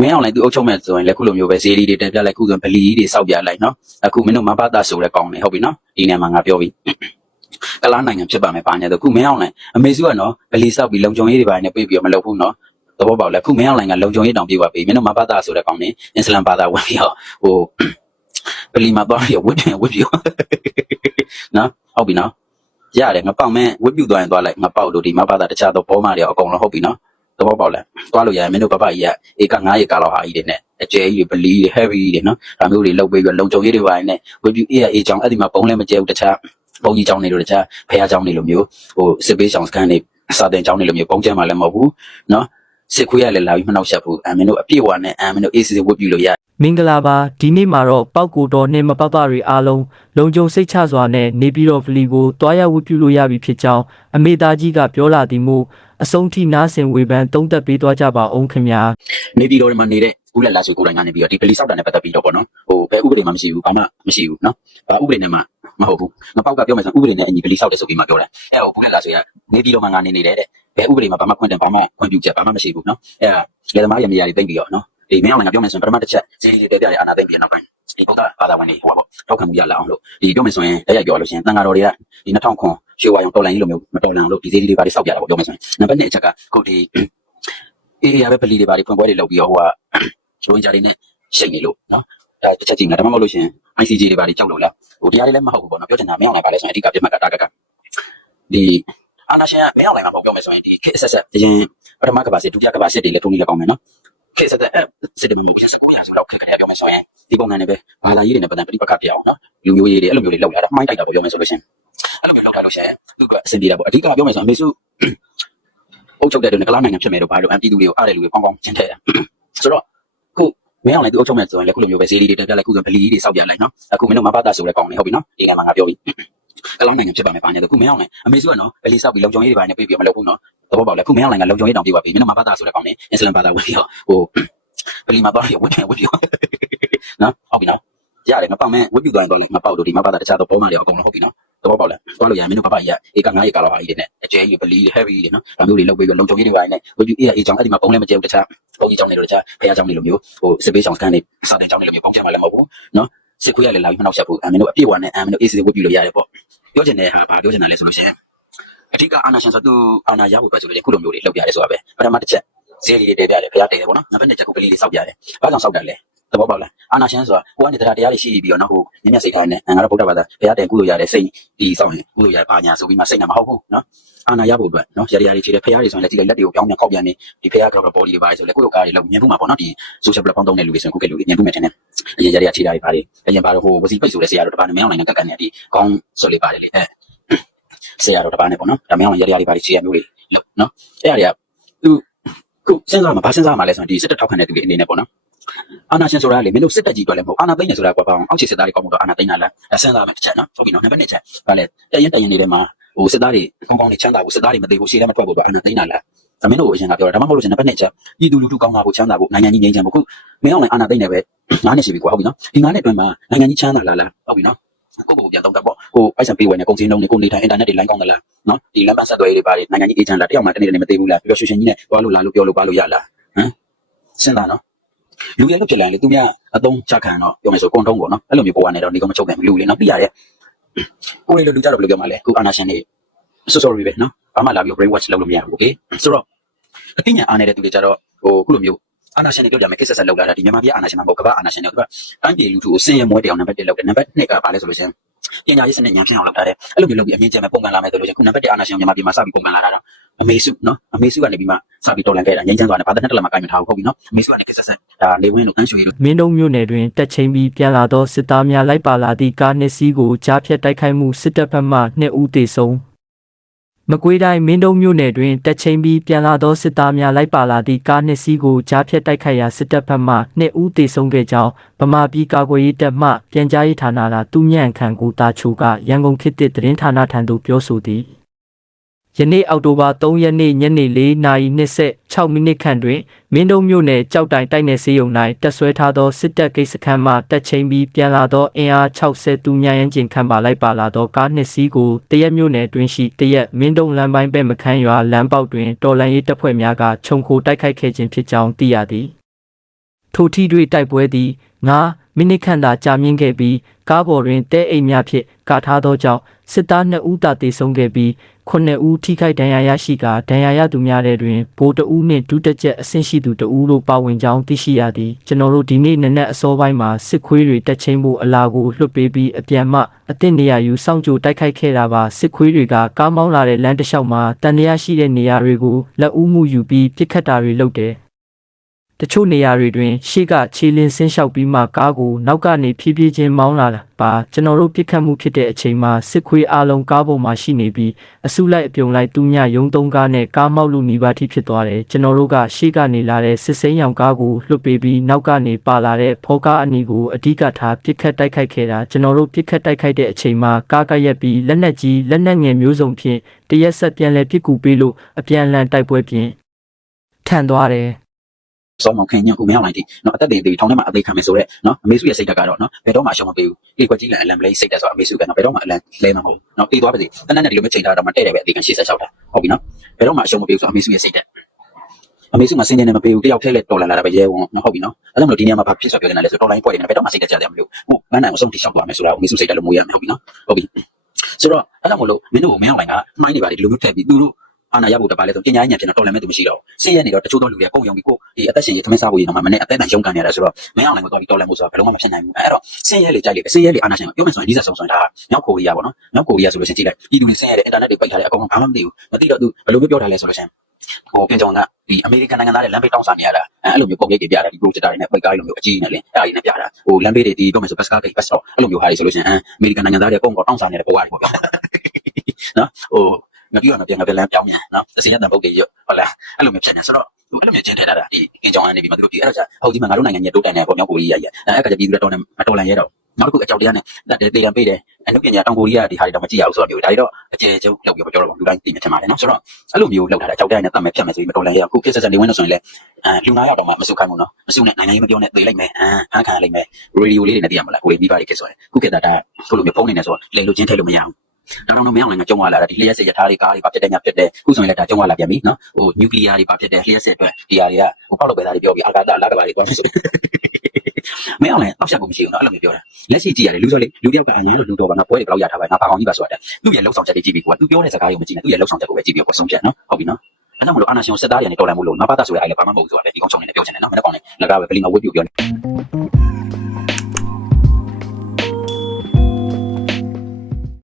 မင်းအောင်လိုက်သူအုပ်ချုပ်မဲ့ဆိုရင်လည်းခုလိုမျိုးပဲဈေးလေးတွေတက်ပြလိုက်ခုဆိုရင်ဗလီကြီးတွေစောက်ပြလိုက်နော်အခုမင်းတို့မဘာသာဆိုတဲ့ကောင်းနေဟုတ်ပြီနော်ဒီနေရာမှာငါပြောပြီကလားနိုင်ငံဖြစ်ပါမယ်ပါညာတော့ခုမင်းအောင်လိုက်အမေစုကနော်ဗလီစောက်ပြီးလုံခြုံရေးတွေပါနေပြေးပြီးမလုပ်ဘူးနော်သဘောပေါက်လဲခုမင်းအောင်လိုင်ကလုံခြုံရေးတောင်ပြေးပါပြီမင်းတို့မဘာသာဆိုတဲ့ကောင်းနေအစ္စလမ်ဘာသာဝင်ပြီးတော့ဟိုဗလီမှာသွားပြီးဝတ်ပြန်ဝတ်ပြနော်ဟုတ်ပြီနော်ရတယ်ငါပေါက်မင်းဝတ်ပြသွားရင်သွားလိုက်ငါပေါက်လို့ဒီမဘာသာတခြားတော့ဘောမတွေအကုန်လုံးဟုတ်ပြီနော် သဘောပေါက်လဲသွားလို့ရတယ်မင်းတို့ဘဘကြီးကဧက9ရေကာလောက်ဟာကြီးတွေနဲ့အကျဲကြီးတွေဗလီတွေ heavy တွေနော်ဒါမျိုးတွေလောက်ပေးပြီးလုံကြုံရေးတွေပါနေဝေပြူအေးအေးချောင်းအဲ့ဒီမှာဘုံလည်းမကျဲဘူးတခြားဘုံကြီးချောင်းတွေလိုတခြားဖះချောင်းတွေလိုမျိုးဟိုစစ်ပေးချောင်းစကန်တွေစာတင်ချောင်းတွေလိုမျိုးဘုံကျဲမှလည်းမဟုတ်ဘူးနော်စစ်ခွေးရလည်းလာပြီးမနှောက်ယှက်ဘူးအမင်းတို့အပြည့်ဝနဲ့အမင်းတို့အေးစစ်စစ်ဝတ်ပြူလို့ရမင်္ဂလာပါဒီနေ့မှာတော့ပောက်ကူတော်နှင့်မပပတွေအားလုံးလုံခြုံစိတ်ချစွာနဲ့နေပြည်တော်ဗလီကိုတွားရဝတ်ပြုလို့ရပြီဖြစ်ကြောင်းအမေသားကြီးကပြောလာသည်မို့ အဆုံးထိနားဆင်ဝေဖန်သုံးသပ်ပေးသွားကြပါအောင်ခင်ဗျာနေပြည်တော်တွေမှာနေတဲ့ဦးလက်လာဆွေကိုယ်တိုင်ကနေပြီးတော့ဒီဗလီစောက်တာနဲ့ပတ်သက်ပြီးတော့ပေါ့နော်ဟိုဘယ်ဥပဒေမှမရှိဘူးဘာမှမရှိဘူးနော်ဘာဥပဒေနဲ့မှမဟုတ်ဘူးငါပေါက်ကပြောမယ်ဆိုဥပဒေနဲ့အညီဗလီစောက်တယ်ဆိုပြီးမှပြောတယ်အဲ့ဟိုဦးလက်လာဆွေကနေပြည်တော်မှာငါနေနေတယ်တဲ့ဘယ်ဥပဒေမှာဘာမှခွင့်တယ်ဘာမှခွင့်ပြုချက်ဘာမှမရှိဘူးနော်အဲ့ဒါလေသမားရမရတွေသိမ့်ပြီးတော့နော်ဒီမင်းအောင်လည်းငါပြောမယ်ဆိုရင်ပထမတစ်ချက်စီရီတွေပြောပြရအာနာသိမ့်ပြီးနောက်ပိုင်း ဒီဘုရားဘာသာဝင်တွေဟိုပါပေါ့ထောက်ခံမှုရလာအောင်လို့ဒီပြောမယ်ဆိုရင်တိုက်ရိုက်ပြောလို့ရှိရင်တန်ဃာတော်တွေကဒီ2000ခွန်ရွှေဝါရောင်တော်လိုင်းကြီးလိုမျိုးမတော်လန်လို့ဒီစီရီတွေဘာတွေစောက်ပြတာပေါ့ပြောမယ်ဆိုရင်နံပါတ်1အချက်ကခုဒီ area ပဲဗလီတွေဘာတွေဖွင့်ပွဲတွေလုပ်ပြီးတော့ဟိုကရိုးကြတွေနဲ့ရှိတ်နေလို့နော်အဲတစ်ချက်ချင်းငါဒါမှမဟုတ်လို့ရှင် ICJ တွေဘာတွေကြောက်လို့လားဟိုတရားတွေလည်းမဟုတ်ဘူးပေါ့နော်ပြောချင်တာမင်းအောင်လိုက်ပါလဲဆိုရင်အဓိကပြတ်မှတ်ကတာကကဒီအာနာရှင်ကမင်းအောင်လိုက်မှာပေါ့ပြောမယ်ဆိုရင်ဒီခေတ်ဆက်ဆက်အရင်ပထမကဘာစစ်ဒုတိယကဘာစစ်တွေလည်းထုံးနေလည်းကောင်းမယ်နော်ခေတ်ဆက်ဆက်အဲစစ်တွေမျိုးစကူရဆိုတော့ခက်ခဲပြောမယ်ဆိုရင် ဒီပုံစံနဲ့ပဲဘာသာရေးတွေနဲ့ပတ်သက်ပြိပက္ခပြအောင်နော်လူမျိုးရေးတွေအဲ့လိုမျိုးတွေလောက်လာတာမှိုင်းတိုက်တာပေါ့ပြောမယ်ဆိုလို့ရှင်အဲ့လိုမျိုးလောက်လာလို့ရှင်သူကအဆင်ပြေတာပေါ့အဓိကပြောမယ်ဆိုရင်အမေစုအုပ်ချုပ်တဲ့တဲ့ကလားနိုင်ငံဖြစ်မယ်တော့ဘာလို့အန်တီသူတွေကိုအားတဲ့လူတွေပေါင်းပေါင်းကျင်းထဲဆိုတော့ခုမင်းအောင်လည်းသူအုပ်ချုပ်မဲ့ဆိုရင်လည်းခုလိုမျိုးပဲဈေးလေးတွေတက်ပြလိုက်ခုဆိုဗလီကြီးတွေစောက်ပြလိုက်နော်အခုမင်းတို့မဘာသာဆိုလဲကောင်းနေဟုတ်ပြီနော်ဒီကံမှာငါပြောပြီကလားနိုင်ငံဖြစ်ပါမယ်ပါနေတော့ခုမင်းအောင်လည်းအမေစုကနော်ဗလီစောက်ပြီးလုံခြုံရေးတွေပါနေပြေးပြီးမလုပ်ဘူးနော်သဘောပေါက်လဲခုမင်းအောင်လည်းကလုံခြုံရေးတောင်ပြေးပါပြီမင်းတို့မဘာသာဆိုလဲကောင်းနေအစ္စလမ်ဘာသာဝင်ပြီးတော့ဟို ဗလီမှာတော့ဝတ်ပြန်ဝတ်ပြန်နော်ဟုတ်ပြီနော်ရတယ်ငါပေါက်မင်းဝတ်ပြသွားရင်တော့ငါပေါက်လို့ဒီမဘာသာတခြားတော့ပေါ်မှာတွေအကုန်လုံးဟုတ်ပြီနော်သဘောပေါက်လဲသွားလို့ရမင်းတို့ဘဘကြီးကဧက9ရေကာလောက်ဟာကြီးတွေနဲ့အကျဲကြီးဗလီ heavy တွေနော်ဒါမျိုးတွေလုပ်ပြီးတော့လုံခြုံရေးတွေပါနေဝတ်ပြအေးအေးချောင်းအဲ့ဒီမှာပုံလည်းမကျဲဘူးတခြားပုံကြီးချောင်းတွေတို့တခြားဖះချောင်းတွေလိုမျိုးဟိုစစ်ပေးချောင်းစကန်တွေစာတင်ချောင်းတွေလိုမျိုးပေါင်းချမှာလည်းမဟုတ်ဘူးနော်စစ်ခွေးရလည်းလာပြီးမနှောက်ယှက်ဘူးအမင်းတို့အပြည့်ဝနဲ့အမင်းတို့အေးစစ်ဝတ်ပြလို့ရတယ်ပေါ့ပြောချင်တဲ့ဟာဘာပြောချင်တာလဲဆိုလို့ရှိရင်အဓိကအာနာရှင်ဆိုသူအာနာရဖို့ပဲဆိုလို့ခုလိုမျိုးတွေလုပ်ရတယ်ဆိုတာပဲပထမတစ်ချက် ဈေးလေးတွေတည်ပြတယ်ဖះတည်တယ်ပေါ့နော်နံပါတ်2ချက်ကပလီလေးစောက်ပြတယ်ဘာကြောင့်စောက်တယ်လဲသဘောပေါက်လားအာနာရှင်ဆိုတာကိုကနေတရားတရားတွေရှိပြီးတော့နော်ဟိုမြင့်မြတ်စိတ်ထားနဲ့ငါတို့ဗုဒ္ဓဘာသာဘုရားတည်ကုလို့ရတယ်စိတ်ဒီစောက်ရင်ကုလို့ရပါညာဆိုပြီးမှစိတ်နဲ့မဟုတ်ဘူးနော်အာနာရဖို့အတွက်နော်ရရတွေခြေတယ်ဖះတွေဆိုရင်လက်ကြည့်လက်တွေကိုပြောင်းပြန်ခောက်ပြန်နေဒီဖះကတော့ body တွေပါတယ်ဆိုလဲကိုယ့်လိုကားတွေလောက်မြင်ဘူးမှာပေါ့နော်ဒီ social platform သုံးတဲ့လူတွေဆိုရင်ကိုယ့်ကလူတွေမြင်ဘူးမယ်ထင်တယ်အရင်ရရခြေတာတွေပါတယ်အရင်ပါတော့ဟိုဝစီပိတ်ဆိုတဲ့ဆရာတော်တပါးနဲ့မင်းအောင်နိုင်ကက်ကက်နဲ့ဒီကောင်းဆိုလေးပါတယ်လေအဲဆရာတော်တပါးနဲ့ပေါ့နော်ဒါမင်းအောင်ရရတွေပါတယ်ခြေရမျိုးတွေလို့နော်အဲ့အရာတွေကသူ ခုစဉ်းစားမှာဘာစဉ်းစားမှာလဲဆိုရင်ဒီစစ်တပ်ထောက်ခံတဲ့သူတွေအနေနဲ့ပေါ့နော်အာနာရှင်ဆိုတာလေမင်းတို့စစ်တပ်ကြီးအတွက်လည်းမဟုတ်အာနာသိန်းနေဆိုတာကွာပေါ့အောက်ခြေစစ်သားတွေကောင်းမှုတော့အာနာသိန်းတာလားအဲစဉ်းစားမယ်တစ်ချက်နော်ဟုတ်ပြီနော်နံပါတ်2ချက်ဗါလဲတရင်တရင်နေတဲ့မှာဟိုစစ်သားတွေကောင်းကောင်းနေချမ်းသာဖို့စစ်သားတွေမသေးဘူးရှေ့လည်းမထွက်ဖို့တော့အာနာသိန်းတာလားဒါမင်းတို့အရင်ကပြောတာဒါမှမဟုတ်လို့ရှင်နံပါတ်2ချက်ပြည်သူလူထုကောင်းတာဖို့ချမ်းသာဖို့နိုင်ငံကြီးငြိမ်းချမ်းဖို့ခုမင်းအောင်လည်းအာနာသိန်းနေပဲငါးနှစ်ရှိပြီကွာဟုတ်ပြီနော်ဒီငါးနှစ်အတွင်းမှာနိုင်ငံကြီးချမ်းသာလာလားဟုတ်ပြီနော် ကိုယ့်ကိုယ်ပြန်တော့တာပေါ့ကိုပိုက်ဆံပေးဝယ်နေကုန်စည်နှုန်းတွေကိုနေထိုင်အင်တာနက်တွေလိုင်းကောင်းသလားနော်ဒီလမ်းပန်းဆက်သွယ်ရေးတွေပါနိုင်ငံကြီးအေဂျင့်လားတယောက်မှတနေ့တနေ့မသေးဘူးလားပြောရွှေရှင်ကြီးနဲ့သွားလို့လာလို့ပြောလို့ပါလို့ရလားဟမ်စဉ်းစားနော်လူရဲ့လို့ဖြစ်လာရင်လေသူများအသုံးချခံတော့ပြောမယ်ဆိုကွန်တုံးပေါ့နော်အဲ့လိုမျိုးပေါ်ကနေတော့ဒီကောင်မချုပ်နိုင်ဘူးလူလေနော်ပြရရဲ့ကိုယ်လေလူကြတော့ဘယ်လိုပြောမှလဲခုအာနာရှင်နေ so sorry ပဲနော်ဘာမှလာပြီး brain watch လုပ်လို့မရဘူး okay ဆိုတော့အသိဉာဏ်အားနေတဲ့သူတွေကြတော့ဟိုခုလိုမျိုး အာနာရှင်တွေပြောကြမယ်ကိစ္စဆက်လောက်လာတာဒီမြန်မာပြည်အာနာရှင်မှာမဟုတ်ကမ္ဘာအာနာရှင်တွေကတိုင်းပြည်လူထုကိုစင်ရမွဲတောင်နံပါတ်1လောက်တယ်နံပါတ်2ကဘာလဲဆိုလို့ရှိရင်ပညာရေးစနစ်ညံဖြစ်အောင်လုပ်ထားတယ်အဲ့လိုမျိုးလုပ်ပြီးအမြင့်ကျဲမဲ့ပုံမှန်လာမယ်ဆိုလို့ရှိရင်ခုနံပါတ်1အာနာရှင်မြန်မာပြည်မှာစပြီးပုံမှန်လာတာအမေစုနော်အမေစုကနေပြီးမှစပြီးတော်လန်ခဲ့တာငင်းချမ်းသွားတယ်ဘာသာနဲ့တလက်မှာကိုင်မထားဘူးဟုတ်ပြီနော်အမေစုကနေကိစ္စဆက်ဒါနေဝင်းတို့တန်းရွှေတို့မင်းတို့မြို့နယ်တွင်တက်ချင်းပြီးပြန်လာသောစစ်သားများလိုက်ပါလာသည့်ကားနှစ်စီးကိုကြားဖြတ်တိုက်ခိုက်မှုစစ်တပ်ဘက်မှ2ဦးသေဆုံး မကွေးတိုင်းမင်းတို့မြို့နယ်တွင်တက်ချင်းပြီးပြန်လာသောစစ်သားများလိုက်ပါလာသည့်ကားနှစ်စီးကိုကြားဖြတ်တိုက်ခိုက်ရာစစ်တပ်ဘက်မှ2ဦးသေဆုံးခဲ့ကြောင်းဗမာပြည်ကာကွယ်ရေးတပ်မှပြန်ကြားရေးဌာနကသူညံ့ခန့်ကိုတာချိုကရန်ကုန်ခေတ်သစ်သတင်းဌာနထံသို့ပြောဆိုသည် ယနေ့အောက်တိုဘာ3ရက်နေ့ညနေ4နာရီ26မိနစ်ခန့်တွင်မင်းတုံမြို့နယ်ကြောက်တိုင်တိုက်နယ်စေးရုံ၌တက်ဆွဲထားသောစစ်တပ်ဂိတ်စခန်းမှတက်ချင်းပြီးပြန်လာသောအင်အား60တူမြန်ရင်ကျင်ခန့်ပါလိုက်ပါလာသောကားနှစ်စီးကိုတရက်မြို့နယ်တွင်ရှိတရက်မင်းတုံလမ်းပိုင်းဘက်မခန်းရွာလမ်းပေါက်တွင်တော်လန်ရေးတပ်ဖွဲ့များကခြုံခိုတိုက်ခိုက်ခဲ့ခြင်းဖြစ်ကြောင်းသိရသည်ထိုထိတွေ့တိုက်ပွဲသည်ငါ မိနစ်ခန့်သာကြာမြင့်ခဲ့ပြီးကားပေါ်တွင်တဲအိမ်များဖြင့်ကာထားသောကြောင့်စစ်သား2ဦးသာတေဆုံးခဲ့ပြီး9ဦးထိခိုက်ဒဏ်ရာရရှိကာဒဏ်ရာရသူများထဲတွင်ဗိုလ်တအူးနှင့်ဒုတက်ချက်အဆင့်ရှိသူတအူးတို့ပါဝင်ကြောင်းသိရှိရသည်ကျွန်တော်တို့ဒီနေ့နနက်အစောပိုင်းမှာစစ်ခွေးတွေတက်ချင်းမှုအလာကိုလွှတ်ပေးပြီးအပြန်မှအသင့်နေရာယူစောင့်ကြိုတိုက်ခိုက်ခဲ့တာပါစစ်ခွေးတွေကကားမောင်းလာတဲ့လမ်းတစ်လျှောက်မှာတန်တရာရှိတဲ့နေရာတွေကိုလက်ဦးမှုယူပြီးပြစ်ခတ်တာတွေလုပ်တယ် တချို့နေရာတွေတွင် ရှေ့ကခြေလင်းဆင်းလျှောက်ပြီးမှကားကိုနောက်ကနေဖြည်းဖြည်းချင်းမောင်းလာတာပါကျွန်တော်တို့ပြစ်ခတ်မှုဖြစ်တဲ့အချိန်မှာစစ်ခွေးအလုံးကားပေါ်မှာရှိနေပြီးအစုလိုက်အပြုံလိုက်တူးညရုံသုံးကားနဲ့ကားမောက်လို့နေပါတိဖြစ်သွားတယ်ကျွန်တော်တို့ကရှေ့ကနေလာတဲ့စစ်စိမ်းရောင်ကားကိုလွှတ်ပေးပြီးနောက်ကနေပါလာတဲ့ဖောကားအနီကိုအဓိကထားပြစ်ခတ်တိုက်ခိုက်ခဲ့တာကျွန်တော်တို့ပြစ်ခတ်တိုက်ခိုက်တဲ့အချိန်မှာကားကရက်ပြီးလက်နက်ကြီးလက်နက်ငယ်မျိုးစုံဖြင့်တရက်ဆက်ပြန်လဲပစ်ကူပေးလို့အပြန်အလှန်တိုက်ပွဲပြင်ထန်သွားတယ် စောမောင်ခင်ညကိုမရောက်လိုက်တိနော်အသက်တွေတွေထောင်ထဲမှာအသေးခံမယ်ဆိုတော့နော်အမေစုရဲ့စိတ်ဓာတ်ကတော့နော်ဘယ်တော့မှရှောင်မပေးဘူးအေးခွက်ကြီးလည်းအလံပလေးစိတ်ဓာတ်ဆိုအမေစုကနော်ဘယ်တော့မှအလံလဲမဟုတ်နော်တီးသွားပါစေတနက်နဲ့ဒီလိုမျိုးချိန်ထားတော့မှတဲ့တယ်ပဲအသေးခံ86တာဟုတ်ပြီနော်ဘယ်တော့မှရှောင်မပေးဘူးဆိုအမေစုရဲ့စိတ်ဓာတ်အမေစုမစင်းနေမပေးဘူးတယောက်ထဲလဲတော်လာလာတာပဲရဲဝနော်ဟုတ်ပြီနော်အဲ့လိုမျိုးဒီနေရာမှာဘာဖြစ်ဆိုပြောနေတာလဲဆိုတော်လိုင်းပွဲနေဘယ်တော့မှစိတ်ဓာတ်ကြတယ်မလို့ဟုတ်မန်းနိုင်အဆုံးတိရှောက်သွားမယ်ဆိုတာအမေစုစိတ်ဓာတ်လို့မွေးရမယ်ဟုတ်ပြီနော်ဟုတ်ပြီဆိုတော့အဲ့ဒါမို့လို့မင်းတို့ကိုမရောက်နိုင်ကမှိုင်းနေပါလေဒီလိုမျိုးထည့်ပြီးသူတို့ အာနာရဖို့တပါလဲဆိုပညာရေးညာဖြစ်တော့တော်လည်းမဲ့သူမရှိတော့ဘူးစိတ်ရနေတော့တချို့တော့လူတွေကပုံယုံပြီးကိုဒီအသက်ရှင်ရေးသမင်းစားဖို့ရတော့မှမနဲ့အသက်တန်ရုံးကန်နေရတာဆိုတော့မင်းအောင်လည်းမတော်ပြီးတော်လည်းမို့ဆိုတာဘယ်လုံးမှမဖြစ်နိုင်ဘူးအဲ့တော့စိတ်ရလေကြိုက်လေစိတ်ရလေအာနာရှင်ပြောမယ်ဆိုရင်ဒီစားဆုံးဆိုရင်ဒါမြောက်ကိုရီးယားပေါ့နော်မြောက်ကိုရီးယားဆိုလို့ရှိရင်ကြည့်လိုက်ပြည်သူတွေစိတ်ရတဲ့အင်တာနက်တွေပိတ်ထားတယ်အကောင်ဘာမှမသိဘူးမသိတော့သူဘယ်လိုမျိုးပြောထားလဲဆိုလို့ရှိရင်ဟိုပြင်ကြောင်ကဒီအမေရိကန်နိုင်ငံသားတွေလမ်းဘေးတောင်းစားနေရတာအဲ့လိုမျိုးပုံရိပ်တွေပြတာဒီ projector တွေနဲ့ပိတ်ကားတွေလိုမျိုးအကြီးနဲ့လင်းအဲ့ဒါတွေနဲ့ပြတာဟိုလမ်းဘေးတွေဒီပြောမယ်ဆို bus car တွေ bus stop အဲ့လိုမျိုးဟာတွေဆိုလို့ရှိရင်အမေရိကန်နိုင်ငံသားတွေပုံကောတောင်းစားနေတဲ့ပုံရတယ်ပေါ့ဗျာနော်ဟို ငါပြောရမှာပြန်ငါပြန်လမ်းပြောင်းမြန်နော်အစီအတန်ပုတ်တွေရွဟုတ်လားအဲ့လိုမျိုးဖြစ်နေဆိုတော့ဟိုအဲ့လိုမျိုးကျင်းထည့်ထားတာဒီကင်ကြောင်ကနေပြီးမှသူတို့ဒီအဲ့တော့じゃဟုတ်ဒီမှာငါတို့နိုင်ငံကြီးတိုးတက်နေပေါ့မြောက်ကိုရီးယားကြီးအဲ့ကကြပြည်သူတွေတော်နေမတော်လန်ရဲတော့နောက်တစ်ခုအကြောက်တရားနဲ့တက်တေတံပေးတယ်အနုပညာတောင်ကိုရီးယားဒီဟာတွေတော့မကြည့်ရဘူးဆိုတော့မျိုးဒါတွေတော့အကျယ်ကျုပ်လောက်ပြီးပြောတော့လူတိုင်းသိမှထင်ပါတယ်နော်ဆိုတော့အဲ့လိုမျိုးလောက်ထားတာအကြောက်တရားနဲ့တတ်မဲ့ဖြတ်မယ်ဆိုပြီးမတော်လန်ရဲအခုခေတ်ဆက်ဆက်နေဝင်လို့ဆိုရင်လည်းအဲလူနာရောက်တော့မှမစုခိုင်းဘူးနော်မစုနဲ့နိုင်ငံရေးမပြောနဲ့သိလိုက်မယ်အမ်ဖန်ခံရလိမ့်မယ်ရေဒီယိုလေးတွေနဲ့သိရမလားကိုရီးမိဘတွေခေတ်ဆိုရင်ခုခေတ်တာဒါခုလိုမျိုးဖုန်းနေနေဆိုတော့လေလို့ချင်းထည့်လို့မရဘူး ဒါတော့မင်းအောင်လည်းငါကြုံရလာတာဒီလျှက်စစ်ရထားတွေကားတွေပါဖြစ်တဲ့ညဖြစ်တဲ့ခုဆိုရင်လည်းဒါကြုံရလာပြန်ပြီနော်ဟိုနျူကလ িয়ার တွေပါဖြစ်တဲ့လျှက်စစ်အတွက်ဒီဟာတွေကဟိုပေါက်လို့ပဲသားတွေပြောပြီးအာကာသလာကဘာတွေတွားမယ်ဆိုမင်းအောင်လည်းအောက်ချက်ကိုမရှိဘူးနော်အဲ့လိုမျိုးပြောတာလက်ရှိကြည့်ရတယ်လူဆိုလေလူတယောက်ကအငန်းလို့လူတော်ပါနော်ပွဲတွေဘယ်လောက်ရထားပါငါပါအောင်ကြီးပါဆိုတာသူ့ရဲ့လောက်ဆောင်ချက်တွေကြည့်ပြီးကွာသူပြောတဲ့စကားကိုမကြည့်နဲ့သူ့ရဲ့လောက်ဆောင်ချက်ကိုပဲကြည့်ပြီးတော့ဆုံးဖြတ်နော်ဟုတ်ပြီနော်အဲ့ဒါမှမလို့အာနာရှင်စစ်သားတွေနဲ့တော်လန်မှုလို့ငါပါတာဆိုရဲအဲ့လည်းဘာမှမဟုတ်ဘူးဆိုတာလေဒီကောင်ဆုံးနေတယ်ပြောချင်တယ်နော်မနေ့ကောင်လည်းလကားပဲကလေးငါဝတ်ပြပြောနေ